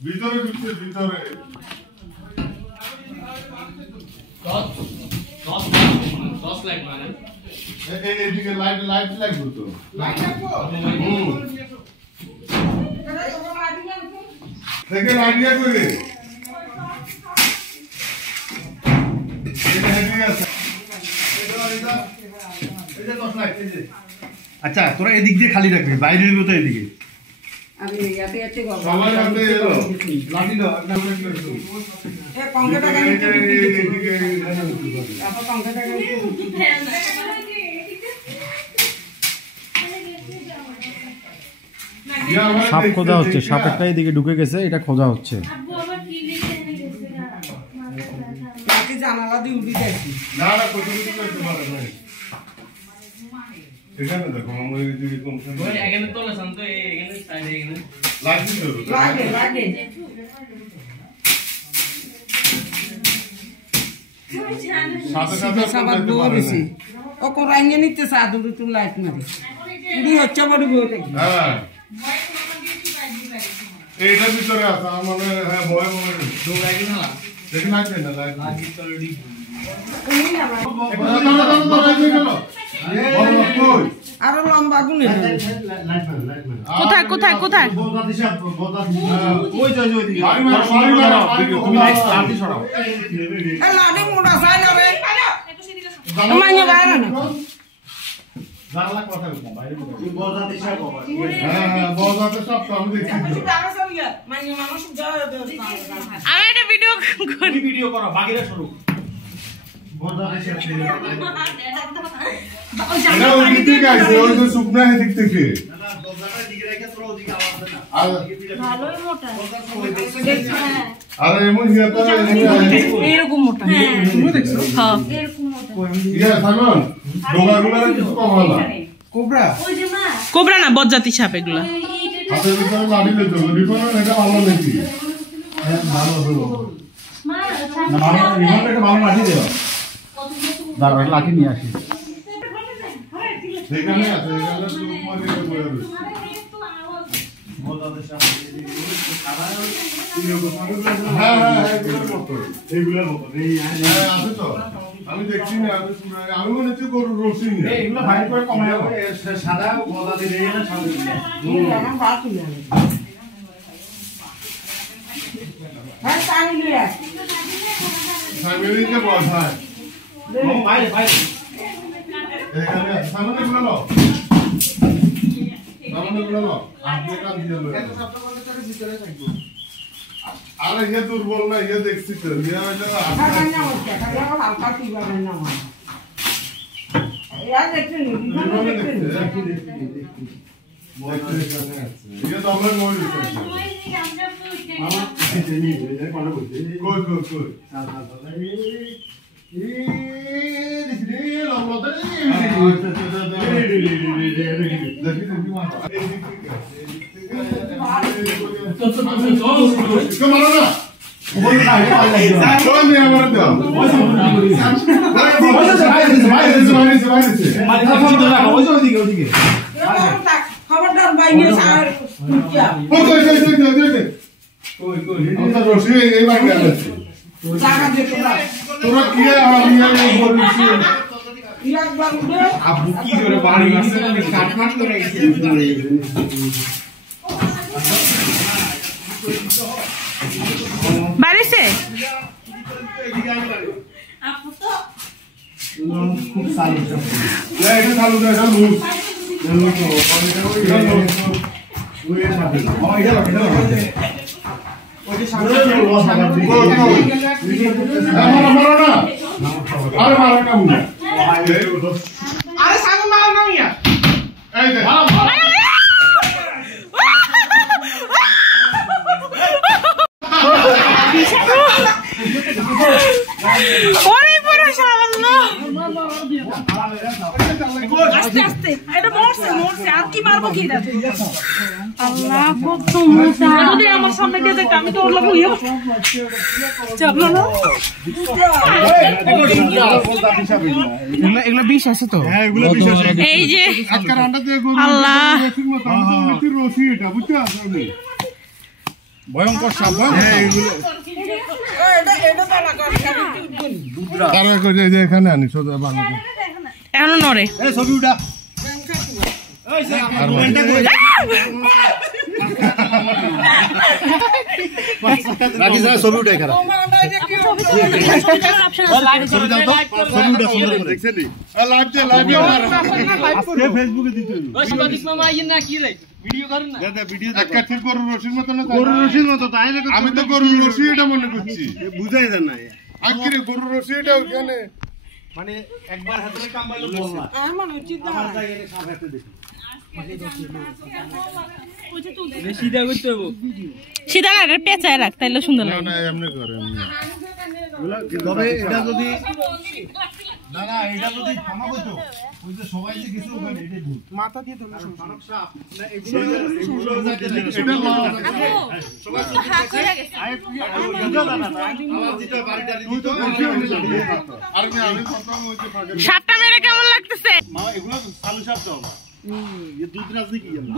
ভিতরে ঢুকছে ভিতরে দশ লাখ মানে এদিকে লাইট লাগবে তো থেকে আইডিয়া করে আচ্ছা তোরা এদিক দিয়ে খালি রাখবি বাইরের মতো এদিকে আমি ইয়াতে আছে গো সবাই রাতে লাঠি দাও এ কংকেটা গানি এদিকে আপা কংকেটা গানি সাপ খোঁজা হচ্ছে সাপেরটা এদিকে ঢুকে গেছে এটা খোঁজা হচ্ছে লাঠি জানালা দিয়ে উঠে যাচ্ছি না না কত কিছু করতে পারে না এখানে দেখো আমরা এদিকে কোন ওই এখানে তোলা শান্ত এখানে সাইডে এখানে লাগি তো লাগে সাথে সাবাত দৌড়েছি ও কোরাইনে নিতে সাদুর টু লাইট মারি উড়ি হচ্ছে বড় বউটা হ্যাঁ এইটার ভিতরে আছে মানে হ্যাঁ ভয় মনে দৌড়াই না দেখি লাগবে না লাগি তো রেডি আরো লম্বা গুনে কোথায় কোথায় কোথায় লাডি মোটা সাই না রে মাইনে বাইরে না জানলা কথা বলবো বাইরে বজাতে সব বাবা হ্যাঁ হ্যাঁ বজাতে সব আমি দেখছি মাইনে মানুষ যা আমি একটা ভিডিও করি ভিডিও করো বাকিরা শুরু বজাতে সব এটা ওই দিক থেকে আসছে ওই যে শুকনা দিক থেকে না বজাটা দিকে রেখে তোরা ওদিকে আওয়াজ দেনা ভালোই মোটা আরে এমন হিয়াটা এরকম মোটা তুমি দেখছো হ্যাঁ এরকম মোটা ইয়া সালমান ডোগাগুলো কিছু কম হলো কোবরা ওই যে মা কোবরা না বজ্জাতি সাপ এগুলা হাতের ভিতরে লাড়িলে তো রিপোর্ট এটা ভালো নাকি ভালো হলো মা না ভালো রিমোট একটা ভালো লাঠি দাও দাঁড়া লাঠি নিয়ে আসি সেখানে আছে এখানে তো মানে বলে দিই বজাতে সব হ্যাঁ হ্যাঁ এগুলোর মতো এইগুলোর মতো এই হ্যাঁ আছে তো আমি দেখছি না আমি মনে হচ্ছে গরু রসিং না এইগুলো ভাই করে কমায় সাদা বজাতে দেই না সাদা আমার বাত তুলে হ্যাঁ টানি লিয়া সামনে বসায় বাইরে বাইরে এখানে সামনে গুলো সামনে গুলো আপনি কান দিয়ে লো আরে ইয়ে দুর্বল না ইয়ে দেখছি তো ইয়ে হইলো না হচ্ছে কারণ হালকা কি বানাই না আমার ইয়া দেখতে নি ইয়ে তো আমরা মই দিছি মামা এই এই কোন বলতে কই কই কই দেখি লম্বা তো খবরদার বাইরে সার তোরা কি আবু কি করে বাড়ি আসছে না কাটমাট করে গেছে বাড়িছে আপু তো খুব সারি এটা চালু করে এটা লুজ ওই সাথে ও এটা ওই যে সামনে মারো না আরে মারো না বুঝা আরে সাগর মার না মিয়া এই দে ওরে পুরো শালা আস্তে আস্তে এটা মরছে মরছে আর কি মারবো কি না আল্লাহ কত মোটা যদি আমার সামনে দিয়ে দেখ আমি তো ওর লাগি ইয়ে চাপলো না এগুলো বিষ আছে তো হ্যাঁ এগুলো বিষ আছে এই যে আজকাল আন্ডা দিয়ে গরু আল্লাহ রসির মতো আমি রসি এটা বুঝছো আসলে ভয়ঙ্কর সাপ হ্যাঁ এগুলো এটা তালা কর তারা করে যে এখানে আনি সোজা ভালো করে এখনো নড়ে এই ছবি উঠা আর মানে রাখি যা ছবি উঠা এখানে ছবি দাও তো ছবি উঠা সুন্দর করে দেখছেন লাইভ দে আজকে ফেসবুকে দিতে ওই সাংবাদিক মামা আইন না কি রে ভিডিও করেন না দাদা ভিডিও একটা ঠিক গরু রসির মতো না গরু রশির মতো তাইলে আমি তো গরু রসি এটা মনে করছি বুঝাই দেন না আজকে গরু রসি এটা ওখানে মানে একবার হাতে কামবাইলো বললা আমার উচিত না সাপ হাতে দেখি সিধা করতে হবে সিধা না এটা পেঁচায় রাখ তাইলে সুন্দর না লাগে না এমনি করে এমনি তবে এটা যদি না না এটা যদি থামা হতো ওই যে সবাই যে কিছু ওখানে এটা দুধ মাথা দিয়ে ধরলে মানব সাপ না এগুলো এটা লস সবাই আমার দিতে বাড়িটা তুই তো দিতে আর আমি প্রথম হইতে ফাঁকে সাপটা মেরে কেমন লাগতেছে মা এগুলো চালু সাপ দাও না এই দুধ রাজনি কি জানো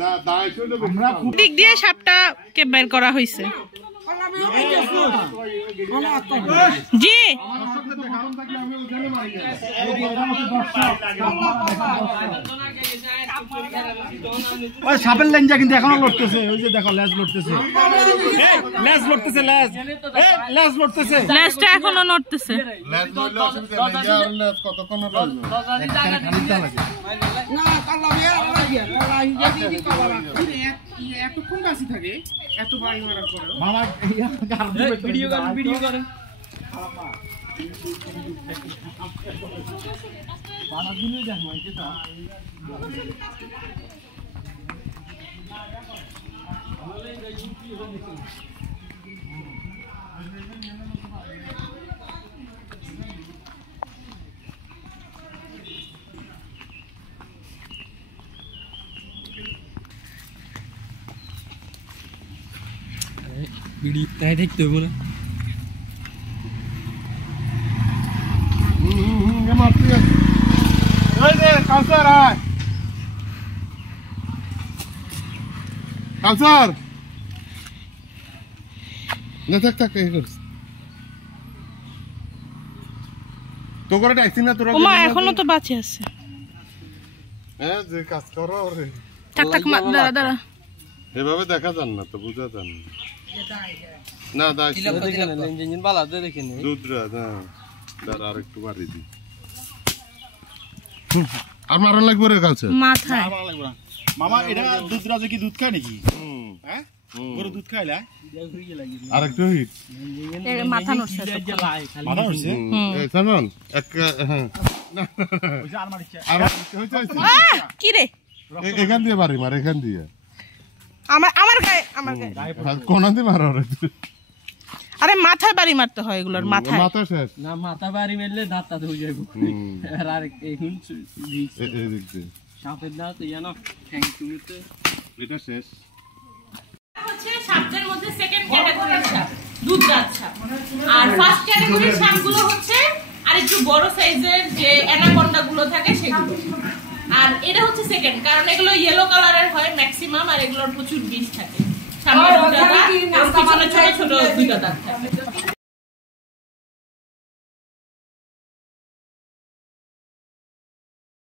না দাইছো তো আমরা দিক দিয়ে সাপটা কে বের করা হয়েছে জি কারণ থাকলে আমি ওখানে মারি ওই সাপের লেঞ্জা কিন্তু এখনো লড়তেছে ওই যে দেখো লেজ লড়তেছে লেজ লড়তেছে লেজ লড়তেছে লেজটা এখনো নড়তেছে লেজ বললে অসুবিধা নেই আর লেজ কতক্ষণ লাগবে না তালা বের আমরা গিয়া তালা হিজে দিদি করা এতক্ষণ কাছে থাকে এত বাড়ি মারার পরে মামা ভিডিও করেন ভিডিও তাই দেখতে হবে না মারতে এই যে কাউসার আয় কাউসার না থাক এই করছ তো করে ডাকছি না তোরা ওমা এখনো তো বাঁচে আছে হ্যাঁ যে কাজ করো রে থাক দাঁড়া দাঁড়া এভাবে দেখা যান না তো বুঝা যান না দাই ইঞ্জিন বালা দে দেখেন দুধরা না দাঁড়া আর একটু মারি দি আর মারা লাগবে রে কাছে মাথায় মামা এটা দুধ রাজে কি দুধ খায় নাকি হ্যাঁ গরু দুধ খাইলা আর একটু হিট এর মাথা নড়ছে মাথা উঠছে এই সামন এক হ্যাঁ না ওই যে আলমারি আর হইছে কি রে এখান দিয়ে মারি মার এখান দিয়ে আমার গায়ে কোন দিয়ে মারো রে আরে মাথায় বাড়ি মারতে হয় এগুলোর মাথায় মাথা শেষ না মাথা বাড়ি মেললে দাঁতটা ধুয়ে যাইব আর এখন এদিক দিয়ে সাপের দাঁত জানো থ্যাংক ইউ তো এটা শেষ হচ্ছে সাপের মধ্যে সেকেন্ড ক্যাটাগরির সাপ দুধরাজ সাপ আর ফার্স্ট ক্যাটাগরির সাপগুলো হচ্ছে আর একটু বড় সাইজের যে অ্যানাকোন্ডা গুলো থাকে সেগুলো আর এটা হচ্ছে সেকেন্ড কারণ এগুলো ইয়েলো কালারের হয় ম্যাক্সিমাম আর এগুলোর প্রচুর বিষ থাকে সামনে দুটো দাঁত আর পিছনে ছোট ছোট দুটো দাঁত থাকে